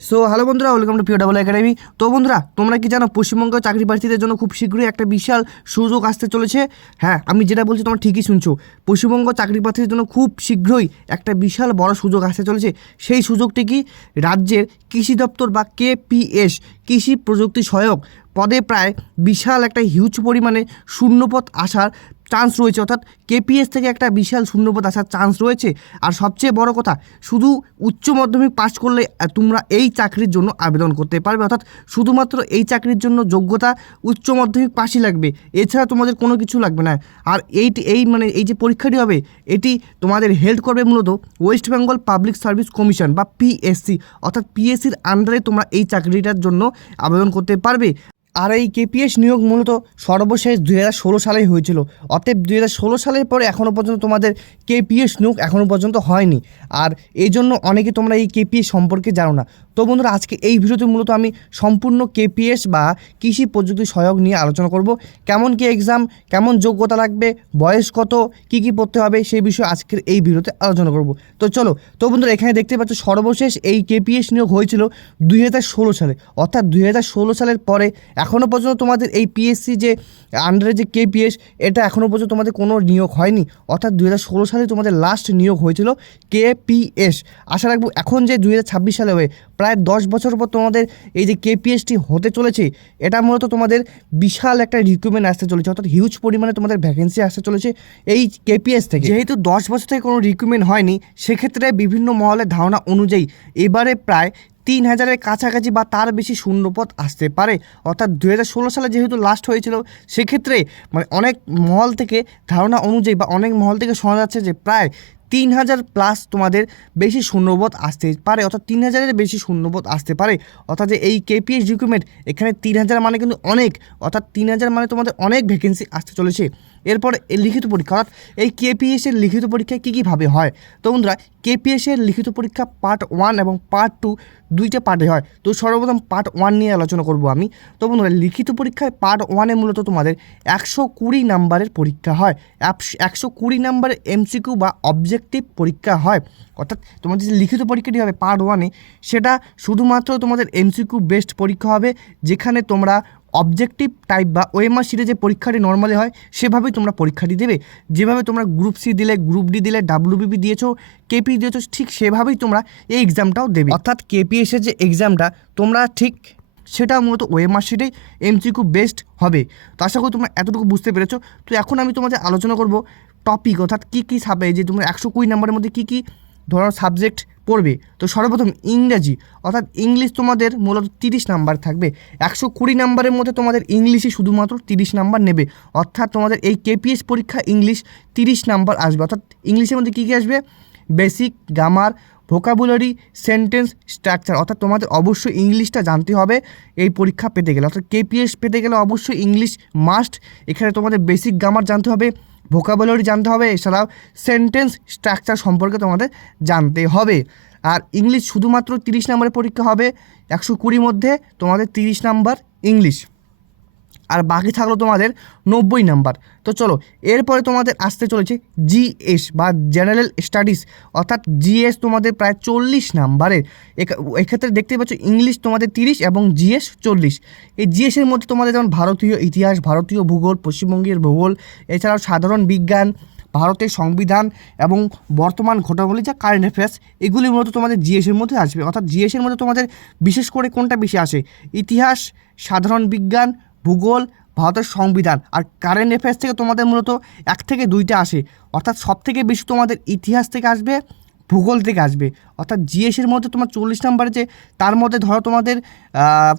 So hello বন্ধুরা, welcome to PO double academy. তো বন্ধুরা, তোমরা কি জানো পশ্চিমবঙ্গ চাকরি প্রার্থীদের জন্য খুব শীঘ্রই একটা বিশাল সুযোগ আসতে চলেছে? হ্যাঁ, আমি যেটা বলছি তোমরা ঠিকই শুনছো। পশ্চিমবঙ্গ চাকরি প্রার্থীদের জন্য খুব শীঘ্রই একটা বিশাল বড় সুযোগ আসতে চলেছে। সেই সুযোগটি কি? রাজ্যের কৃষি দপ্তর বা কেপিএস, কৃষি প্রযুক্তি সহায়ক পদে প্রায় বিশাল একটা হিউজ পরিমাণে শূন্যপদ আসার চান্স রয়েছে। অর্থাৎ কেপিএস থেকে একটা বিশাল শূন্যপদ আসার চান্স রয়েছে। আর সবচেয়ে বড় কথা, শুধু উচ্চ মাধ্যমিক পাস করলে তোমরা এই চাকরির জন্য আবেদন করতে পারবে। অর্থাৎ শুধুমাত্র এই চাকরির জন্য যোগ্যতা উচ্চ মাধ্যমিক পাসই লাগবে, এছাড়া তোমাদের কোনো কিছু লাগবে না। আর এই যে পরীক্ষাটি হবে, এটি তোমাদের হেল্ড করবে মূলত West Bengal public service commission বা পিএসসি। অর্থাৎ পিএসসির আন্ডারে তোমরা এই চাকরিটার জন্য আবেদন করতে পারবে। আর এই কেপিএস নিয়োগ মূলত সর্বশেষ 2016 সালেই হয়েছিল। অতএব 2016 সালের পরে এখনও পর্যন্ত তোমাদের কেপিএস নিয়োগ এখনও পর্যন্ত হয়নি। আর এই জন্য অনেকে তোমরা এই কেপিএস সম্পর্কে জানো না। তো বন্ধুরা, আজকে এই ভিডিওতে মূলত আমি সম্পূর্ণ কেপিএস বা কৃষি প্রযুক্তি সহায়ক নিয়ে আলোচনা করব। কেমন কি এক্সাম, কেমন যোগ্যতা লাগবে, বয়স কত, কী কী পড়তে হবে, সেই বিষয়ে আজকের এই ভিডিওতে আলোচনা করব। তো চলো। তো বন্ধুরা, এখানে দেখতে পাচ্ছ সর্বশেষ এই কেপিএস নিয়োগ হয়েছিল 2016 সালে। অর্থাৎ 2016 সালের পরে এখনও পর্যন্ত তোমাদের এই পিএসসি যে আন্ডারে যে কেপিএস, এটা এখনও পর্যন্ত তোমাদের কোনো নিয়োগ হয়নি। অর্থাৎ 2016 সালে তোমাদের লাস্ট নিয়োগ হয়েছিল কেপিএস। আশা রাখবো এখন যে 2026 সালে হয়ে প্রায় 10 বছর পর তোমাদের এই যে কেপিএসটি হতে চলেছে, এটা মূলত তোমাদের বিশাল একটা রিক্রুটমেন্ট আসতে চলেছে। অর্থাৎ হিউজ পরিমাণে তোমাদের ভ্যাকেন্সি আসতে চলেছে এই কেপিএস থেকে। যেহেতু 10 বছর থেকে কোনো রিক্রুটমেন্ট হয়নি, সেক্ষেত্রে বিভিন্ন মহলের ধারণা অনুযায়ী এবারে প্রায় 3000-এর কাছাকাছি বা তার বেশি শূন্যপদ আসতে পারে। অর্থাৎ 2016 সালে যেহেতু লাস্ট হয়েছিল, সেক্ষেত্রে অনেক মহল থেকে ধারণা অনুযায়ী বা অনেক মহল থেকে শোনা যাচ্ছে যে প্রায় 3000 প্লাস তোমাদের বেশি শূন্যপদ আসতে পারে। অর্থাৎ 3000-এর বেশি শূন্যপদ আসতে পারে। অর্থাৎ যে এই কেপিএস রিক্রুটমেন্ট, এখানে 3000 মানে কিন্তু অনেক। অর্থাৎ 3000 মানে তোমাদের অনেক ভ্যাকেন্সি আসতে চলেছে। এরপর এই লিখিত পরীক্ষা, অর্থাৎ এই কেপিএসের লিখিত পরীক্ষা কী কীভাবে হয়? তো বন্ধুরা, কেপিএসের লিখিত পরীক্ষা পার্ট 1 এবং পার্ট 2 দুইটা পার্টে হয়। তো সর্বপ্রথম পার্ট 1 নিয়ে আলোচনা করব আমি। তো বন্ধুরা, লিখিত পরীক্ষায় পার্ট 1-এ মূলত তোমাদের 120 নাম্বারের পরীক্ষা হয়। 120 নাম্বারের এমসিকিউ বা অবজেক্টিভ পরীক্ষা হয়। অর্থাৎ তোমাদের যে লিখিত পরীক্ষাটি হবে পার্ট 1-এ, সেটা শুধুমাত্র তোমাদের এমসিকিউ বেসড পরীক্ষা হবে, যেখানে তোমরা অবজেক্টিভ টাইপ বা ওএমআর শিটে যে পরীক্ষাটি নর্মালি হয় সেভাবেই তোমরা পরীক্ষাটি দেবে। যেভাবে তোমরা গ্রুপ সি দিলে, গ্রুপ ডি দিলে, ডাব্লিউবিপি দিয়েছো, কেপি দিয়েছো, ঠিক সেভাবেই তোমরা এই এক্সামটাও দেবে। অর্থাৎ কেপিএসের যে এক্সামটা তোমরা ঠিক সেটা মূলত ওএমআর শিটেই এমসিকিউ বেসড হবে। তো আশা করি তোমরা এতটুকু বুঝতে পেরেছো। তো এখন আমি তোমাদের আলোচনা করব টপিক, অর্থাৎ কী কী সাবজেক্ট, যে তোমরা 120 নাম্বারের মধ্যে কী কী ধরনের সাবজেক্ট পড়বে। তো সর্বপ্রথম ইংরাজি, অর্থাৎ ইংলিশ তোমাদের মূলত 30 নাম্বার থাকবে। 120 নাম্বারের মধ্যে তোমাদের ইংলিশে শুধুমাত্র 30 নাম্বার নেবে। অর্থাৎ তোমাদের এই কেপিএস পরীক্ষা ইংলিশ 30 নাম্বার আসবে। অর্থাৎ ইংলিশের মধ্যে কী কী আসবে? Basic, grammar, vocabulary, sentence structure. অর্থাৎ তোমাদের অবশ্যই ইংলিশটা জানতে হবে এই পরীক্ষা পেতে গেলে। অর্থাৎ কেপিএস পেতে গেলে অবশ্যই ইংলিশ মাস্ট। এখানে তোমাদের বেসিক গ্রামার জানতে হবে, ভোকাবুলারি জানতে হবে, এছাড়াও সেন্টেন্স স্ট্রাকচার সম্পর্কে তোমাদের জানতে হবে। আর ইংলিশ শুধুমাত্র 30 নাম্বারের পরীক্ষা হবে। 120 মধ্যে তোমাদের 30 নাম্বার ইংলিশ, আর বাকি থাকলো তোমাদের 90 নাম্বার। তো চলো, এরপরে তোমাদের আসতে চলেছে জিএস বা জেনারেল স্টাডিজ। অর্থাৎ জিএস তোমাদের প্রায় 40 নাম্বারের। এক্ষেত্রে দেখতে পাচ্ছ ইংলিশ তোমাদের 30 এবং জিএস 40। এই জিএসের মধ্যে তোমাদের যেমন ভারতীয় ইতিহাস, ভারতীয় ভূগোল, পশ্চিমবঙ্গের ভূগোল, এছাড়াও সাধারণ বিজ্ঞান, ভারতের সংবিধান এবং বর্তমান ঘটনাবলী যা কারেন্ট অ্যাফেয়ার্স, এগুলি মূলত তোমাদের জিএসের মধ্যে আসবে। অর্থাৎ জিএসের মধ্যে তোমাদের বিশেষ করে কোনটা বেশি আসে? ইতিহাস, সাধারণ বিজ্ঞান, ভূগোল, ভারতের সংবিধান। আর কারেন্ট অ্যাফেয়ার্স থেকে তোমাদের মূলত 1 থেকে 2টা আসে। অর্থাৎ সব থেকে বেশি তোমাদের ইতিহাস থেকে আসবে, ভূগোল থেকে আসবে। অর্থাৎ জিএসের মধ্যে তোমার 40 নাম্বার, যে তার মধ্যে ধরো তোমাদের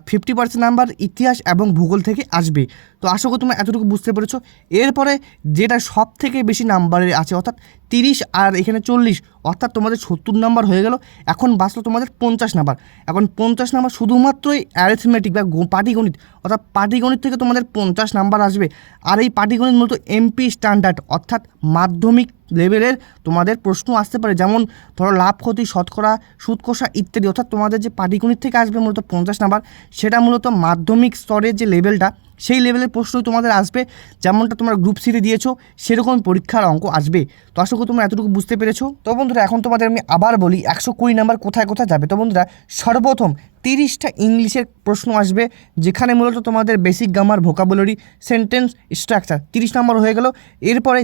50% নাম্বার ইতিহাস এবং ভূগোল থেকে আসবে। তো আশা করি তোমরা এতটুকু বুঝতে পেরেছো। এরপরে যেটা সব থেকে বেশি নাম্বারের আছে, অর্থাৎ 30 আর এখানে 40, অর্থাৎ তোমাদের 70 নাম্বার হয়ে গেল। এখন বাঁচলো তোমাদের 50 নাম্বার। এখন 50 নাম্বার শুধুমাত্রই অ্যারিথমেটিক বা পাটিগণিত, অর্থাৎ পাটিগণিত থেকে তোমাদের 50 নাম্বার আসবে। আর এই পাটিগণিত মূলত এমপি স্ট্যান্ডার্ড, অর্থাৎ মাধ্যমিক লেভেলের তোমাদের প্রশ্ন আসতে পারে। যেমন ধরো লাভ, ক্ষতি, শতকরা, সুদ কষা ইত্যাদি। অর্থাৎ তোমাদের যে পাটিগণিত থেকে আসবে মূলত 50 নাম্বার, সেটা মূলত মাধ্যমিক স্তরের যে লেভেলটা সেই লেভেলের প্রশ্নই তোমাদের আসবে, যেমনটা তোমরা গ্রুপ সিতে দিয়েছো সেরকম পরীক্ষার অঙ্ক আসবে। তো আশা করি তোমরা এতটুকু বুঝতে পেরেছো। তো বন্ধুরা এখন তোমাদের আমি আবার বলি 120 নাম্বার কোথায় কোথায় যাবে। তো বন্ধুরা সর্বপ্রথম 30টা ইংলিশের প্রশ্ন আসবে, যেখানে মূলত তোমাদের basic grammar, vocabulary, sentence structure 30 number হয়ে গেল। এরপরে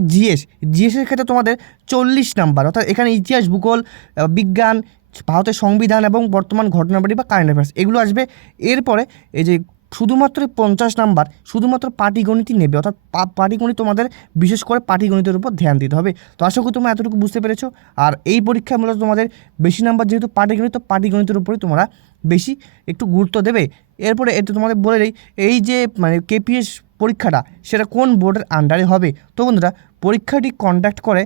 জিএসের ক্ষেত্রে তোমাদের 40 নাম্বার, অর্থাৎ এখানে ইতিহাস, ভূগোল, বিজ্ঞান, ভারতের সংবিধান এবং বর্তমান ঘটনাবলী বা কারেন্ট অ্যাফেয়ার্স এগুলো আসবে। এরপরে এই যে শুধুমাত্র 50 নাম্বার শুধুমাত্র পাটিগণিতই নেবে, অর্থাৎ পাটিগণিত তোমাদের বিশেষ করে পাটিগণিতের উপর ধ্যান দিতে হবে। তো আশা করি তোমরা এতটুকু বুঝতে পেরেছো। আর এই পরীক্ষায় মূলত তোমাদের বেশি নাম্বার যেহেতু পাটিগণিত, তো পাটিগণিতের উপরেই তোমরা বেশি একটু গুরুত্ব দেবে। এরপরে এটা তোমাদের বলে দিই, এই যে মানে কেপিএস পরীক্ষাটা সেটা কোন বোর্ডের আন্ডারে হবে। তো বন্ধুরা পরীক্ষাটি কন্ডাক্ট করে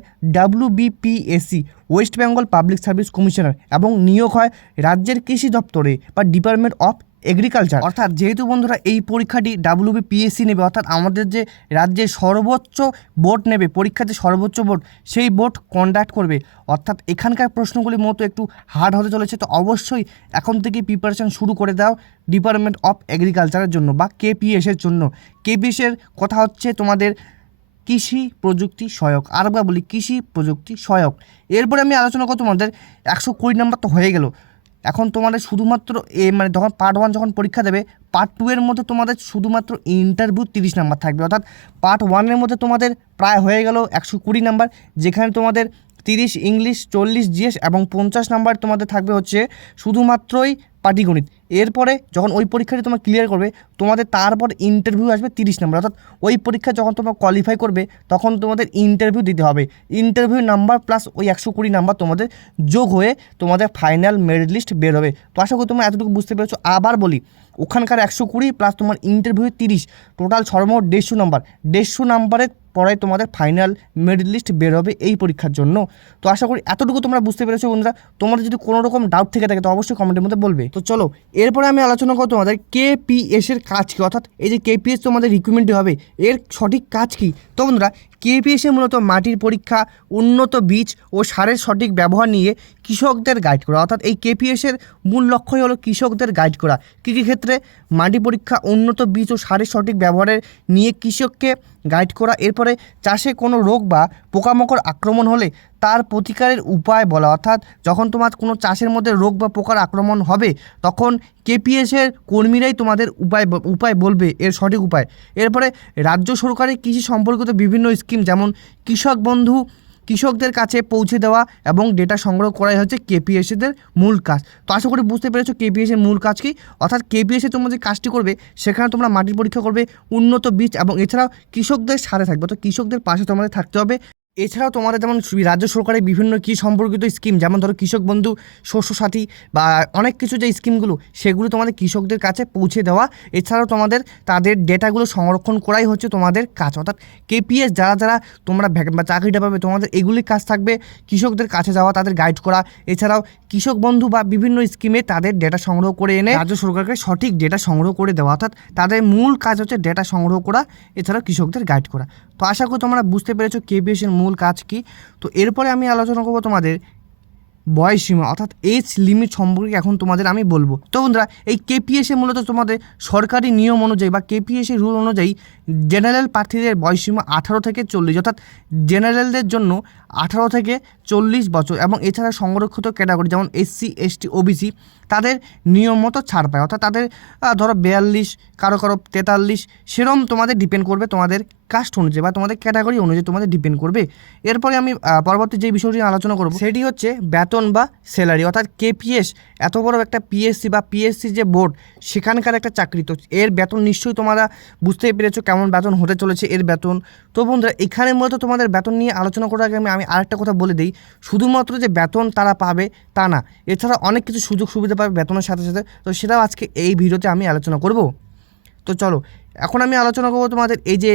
WBPSC, West Bengal public service commissioner, এবং নিয়োগ হয় রাজ্যের কৃষি দপ্তরে বা ডিপার্টমেন্ট অফ এগ্রিকালচার। অর্থাৎ যেহেতু বন্ধুরা এই পরীক্ষাটি WBPSC নেবে, অর্থাৎ আমাদের যে রাজ্যের সর্বোচ্চ বোর্ড নেবে, পরীক্ষার যে সর্বোচ্চ বোর্ড সেই বোর্ড কন্ডাক্ট করবে। অর্থাৎ এখানকার প্রশ্নগুলি মতো একটু হার্ড হতে চলেছে। তো অবশ্যই এখন থেকে প্রিপারেশন শুরু করে দাও ডিপার্টমেন্ট অফ এগ্রিকালচারের জন্য বা কেপিএসের জন্য। কেপিএসের কথা হচ্ছে তোমাদের কৃষি প্রযুক্তি সহায়ক, আরেকবার বলি কৃষি প্রযুক্তি সহায়ক। এরপরে আমি আলোচনা করব তোমাদের 120 নাম্বার তো হয়ে গেল। এখন তোমাদের শুধুমাত্র মানে যখন পার্ট 1 যখন পরীক্ষা দেবে, পার্ট 2 এর মধ্যে তোমাদের শুধুমাত্র ইন্টারভিউ 30 নাম্বার থাকবে। অর্থাৎ পার্ট 1 এর মধ্যে তোমাদের প্রায় হয়ে গেল 120 নাম্বার, যেখানে তোমাদের 30 ইংলিশ, 40 জিএস এবং 50 নাম্বার তোমাদের থাকবে হচ্ছে শুধুমাত্রই পাটিগণিত। এরপরে যখন ওই পরীক্ষাটি তোমরা ক্লিয়ার করবে, তোমাদের তারপর ইন্টারভিউ আসবে 30 নাম্বার। অর্থাৎ ওই পরীক্ষা যখন তোমরা কোয়ালিফাই করবে তখন তোমাদের ইন্টারভিউ দিতে হবে। ইন্টারভিউ নাম্বার প্লাস ওই 120 নাম্বার তোমাদের যোগ হয়ে তোমাদের ফাইনাল মেরিট লিস্ট বের হবে। তো আশা করি তোমরা এতটুকু বুঝতে পেরেছো। আবার বলি, ওখানকার 120 প্লাস তোমার ইন্টারভিউ 30, টোটাল সর্বমোট 150 নাম্বার। 150 নাম্বারের পরে তোমাদের ফাইনাল মেরিট লিস্ট বের হবে এই পরীক্ষার জন্য। তো আশা করি এতটুকু তোমরা বুঝতে পেরেছো বন্ধুরা। তোমাদের যদি কোনো রকম ডাউট থেকে থাকে তো অবশ্যই কমেন্টের মধ্যে বলবে। তো চলো এরপরে আমি আলোচনা করব তোমাদের কেপিএস এর কাজ কী, অর্থাৎ এই যে কেপিএস তোমাদের রিক্রুটমেন্টই হবে এর সঠিক কাজ কী। তো বন্ধুরা কেপিএসে মূলত মাটির পরীক্ষা, উন্নত বীজ ও সারের সঠিক ব্যবহার নিয়ে কৃষকদের গাইড করা। অর্থাৎ এই কেপিএসের মূল লক্ষ্যই হলো কৃষকদের গাইড করা। কী কী ক্ষেত্রে? মাটি পরীক্ষা, উন্নত বীজ ও সারের সঠিক ব্যবহারের নিয়ে কৃষককে গাইড করা। এরপরে চাষে কোনো রোগ বা পোকামাকড় আক্রমণ হলে তার প্রতিকারের উপায় বলা। অর্থাৎ যখন তোমার কোনো চাষের মধ্যে রোগ বা পোকার আক্রমণ হবে তখন কেপিএসের কর্মীরাই তোমাদের উপায় বলবে, এর সঠিক উপায়। এরপরে রাজ্য সরকারের কৃষি সম্পর্কিত বিভিন্ন স্কিম, যেমন কৃষক বন্ধু, কৃষকদের কাছে পৌঁছে দেওয়া এবং ডেটা সংগ্রহ করাই হচ্ছে কেপিএসেদের মূল কাজ। তো আশা করি বুঝতে পেরেছো কেপিএসের মূল কাজ কি। অর্থাৎ কেপিএসে তোমরা যে কাজটি করবে সেখানে তোমরা মাটির পরীক্ষা করবে, উন্নত বীজ এবং এছাড়াও কৃষকদের সাথে থাকবে, তো কৃষকদের পাশে তোমাদের থাকতে হবে। এছাড়াও তোমাদের যেমন রাজ্য সরকারের বিভিন্ন কৃষি সম্পর্কিত স্কিম, যেমন ধরো কৃষক বন্ধু, শস্য সাথী বা অনেক কিছু যে স্কিমগুলো সেগুলো তোমাদের কৃষকদের কাছে পৌঁছে দেওয়া। এছাড়াও তোমাদের তাদের ডেটাগুলো সংরক্ষণ করাই হচ্ছে তোমাদের কাজ। অর্থাৎ কেপিএস যারা যারা তোমরা চাকরিটা পাবে তোমাদের এগুলির কাজ থাকবে কৃষকদের কাছে যাওয়া, তাদের গাইড করা। এছাড়াও কৃষক বন্ধু বা বিভিন্ন স্কিমে তাদের ডেটা সংগ্রহ করে এনে রাজ্য সরকারকে সঠিক ডেটা সংগ্রহ করে দেওয়া। অর্থাৎ তাদের মূল কাজ হচ্ছে ডেটা সংগ্রহ করা, এছাড়াও কৃষকদের গাইড করা। তো আশা করি তোমরা বুঝতে পেরেছো কেপিএসের মূল কাজ কী। তো এরপরে আমি আলোচনা করবো তোমাদের বয়সসীমা অর্থাৎ এজ লিমিট সম্পর্কে এখন তোমাদের আমি বলবো। তো বন্ধুরা এই কেপিএসে মূলত তোমাদের সরকারি নিয়ম অনুযায়ী বা কেপিএসের রুল অনুযায়ী জেনারেল প্রার্থীদের বয়সসীমা 18 থেকে 40, অর্থাৎ জেনারেলদের জন্য 18 থেকে 40 বছর, এবং এছাড়া সংরক্ষিত ক্যাটাগরি যেমন SC ST OBC তাদের নিয়ম মতো ছাড় পায়। অর্থাৎ তাদের ধরো 42, কারো 43, সেরম তোমাদের ডিপেন্ড করবে তোমাদের কাস্ট অনুযায়ী বা তোমাদের ক্যাটাগরি অনুযায়ী তোমাদের ডিপেন্ড করবে। এরপরে আমি পরবর্তী যে বিষয়টি আলোচনা করব সেটি হচ্ছে বেতন বা স্যালারি। অর্থাৎ কেপিএস এত বড় একটা পিএসসি বা পিএসসি যে বোর্ড সেখানকার একটা চাকরি, তো এর বেতন নিশ্চয়ই তোমরা বুঝতেই পেরেছো কেমন বেতন হতে চলেছে এর বেতন। তো বন্ধুরা এখানে মূলত তোমাদের বেতন নিয়ে আলোচনা করার আগে আমি আরেকটা কথা বলে দিই, শুধুমাত্র যে বেতন তারা পাবে তা না, এছাড়া অনেক কিছু সুযোগ সুবিধা পাবে বেতনের সাথে সাথে। তো সেটাও আজকে এই ভিডিওতে আমি আলোচনা করব। তো চলো এখন আমি আলোচনা করবো তোমাদের এই যে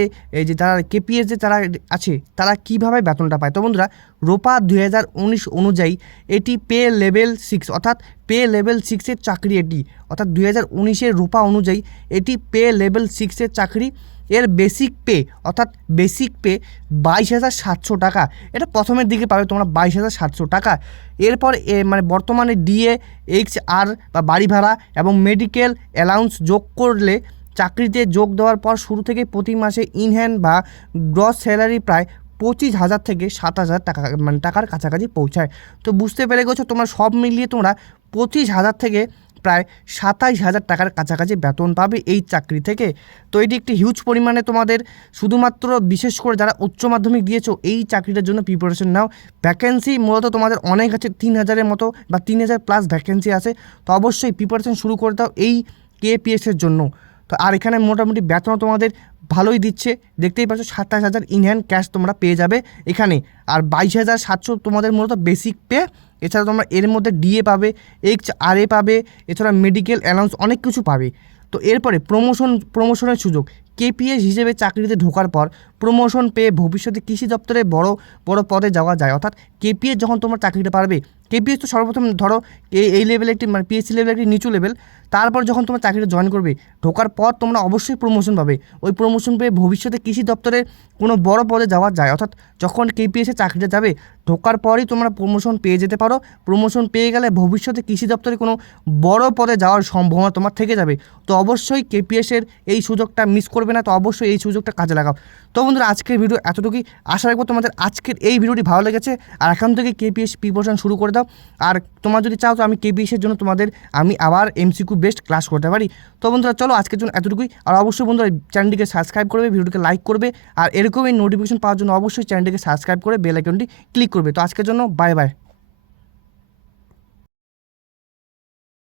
যারা কেপিএস যে তারা আছে তারা কীভাবে বেতনটা পায়। তো বন্ধুরা রোপা 2019 অনুযায়ী এটি পে লেভেল 6, অর্থাৎ পে লেভেল 6-এর চাকরি এটি। অর্থাৎ 2019-এর রোপা অনুযায়ী এটি পে লেভেল 6-এর চাকরি। এর বেসিক পে অর্থাৎ বেসিক পে 22,700 টাকা। এটা প্রথমের দিকে পাবে তোমরা 22,700 টাকা। এরপর মানে বর্তমানে DA, HR বা বাড়ি ভাড়া এবং মেডিকেল অ্যালাউন্স যোগ করলে চাকরিতে যোগ দেওয়ার পর শুরু থেকে প্রতি মাসে ইন হ্যান্ড বা গ্রস স্যালারি প্রায় 25,000 থেকে 7,000 টাকা মানে টাকার কাছাকাছি পৌঁছায়। তো বুঝতে পেরে গেছো তোমরা সব মিলিয়ে তোমরা 25,000 থেকে প্রায় 27,000 টাকার কাছাকাছি বেতন পাবে এই চাকরি থেকে। তো এটি একটি হিউজ পরিমাণে তোমাদের শুধুমাত্র বিশেষ করে যারা উচ্চ মাধ্যমিক দিয়েছো এই চাকরিটার জন্য প্রিপারেশন নাও। ভ্যাকেন্সি মূলত তোমাদের অনেক আছে, 3,000-এর মতো বা 3,000 প্লাস ভ্যাকেন্সি আছে। তো অবশ্যই প্রিপারেশন শুরু করে দাও এই কেপিএসের জন্য। তো আর এখানে মোটামুটি বেতন তোমাদের ভালোই দিচ্ছে, দেখতেই পাচ্ছ 27,000 ইন হ্যান্ড ক্যাশ তোমরা পেয়ে যাবে এখানে। আর 22,700 তোমাদের মূলত বেসিক পে, এছাড়া তোমরা এর মধ্যে ডিএ পাবে, HRA পাবে, এছাড়া মেডিকেল অ্যালাউন্স অনেক কিছু পাবে। তো এরপরে প্রমোশনের সুযোগ, কেপিএস হিসেবে চাকরিতে ঢোকার পর প্রমোশন পেয়ে ভবিষ্যতে কৃষি দপ্তরে বড় বড় পদে যাওয়া যায়। অর্থাৎ কেপিএস যখন তোমার চাকরিটা পারবে, কেপিএস তো সর্বপ্রথম ধরো এই লেভেলে একটি মানে পিএসসি লেভেলে একটি নিচু লেভেল, তারপর যখন তোমার চাকরিটা জয়েন করবে, ঢোকার পর তোমরা অবশ্যই প্রমোশন পাবে। ওই প্রমোশন পেয়ে ভবিষ্যতে কৃষি দপ্তরে কোনো বড় পদে যাওয়া যায়। অর্থাৎ যখন কেপিএসে চাকরিটা যাবে, ঢোকার পরই তোমরা প্রমোশন পেয়ে যেতে পারো। প্রমোশন পেয়ে গেলে ভবিষ্যতে কৃষি দপ্তরে কোনো বড় পদে যাওয়ার সম্ভাবনা তোমার থেকে যাবে। তো অবশ্যই কেপিএসের এই সুযোগটা মিস করবে না, তো অবশ্যই এই সুযোগটা কাজে লাগাও। তো বন্ধুরা আজকের ভিডিও এতটুকুই, আশা রাখবো তোমাদের আজকের এই ভিডিওটি ভালো লেগেছে। আর এখন থেকে কেপিএস প্রিপারেশন শুরু করে দাও। আর তোমরা যদি চাও তো আমি কেপিএসের জন্য তোমাদের আমি আবার এমসিকিউ বেস্ট ক্লাস করতে পারি। তো বন্ধুরা চলো আজকের জন্য এতটুকুই। আর অবশ্যই বন্ধুরা চ্যানেলটিকে সাবস্ক্রাইব করবে, ভিডিওটিকে লাইক করবে, আর এরকমই নোটিফিকেশন পাওয়ার জন্য অবশ্যই চ্যানেলটিকে সাবস্ক্রাইব করে বেল আইকনটি ক্লিক করবে। তো আজকের জন্য বাই বাই।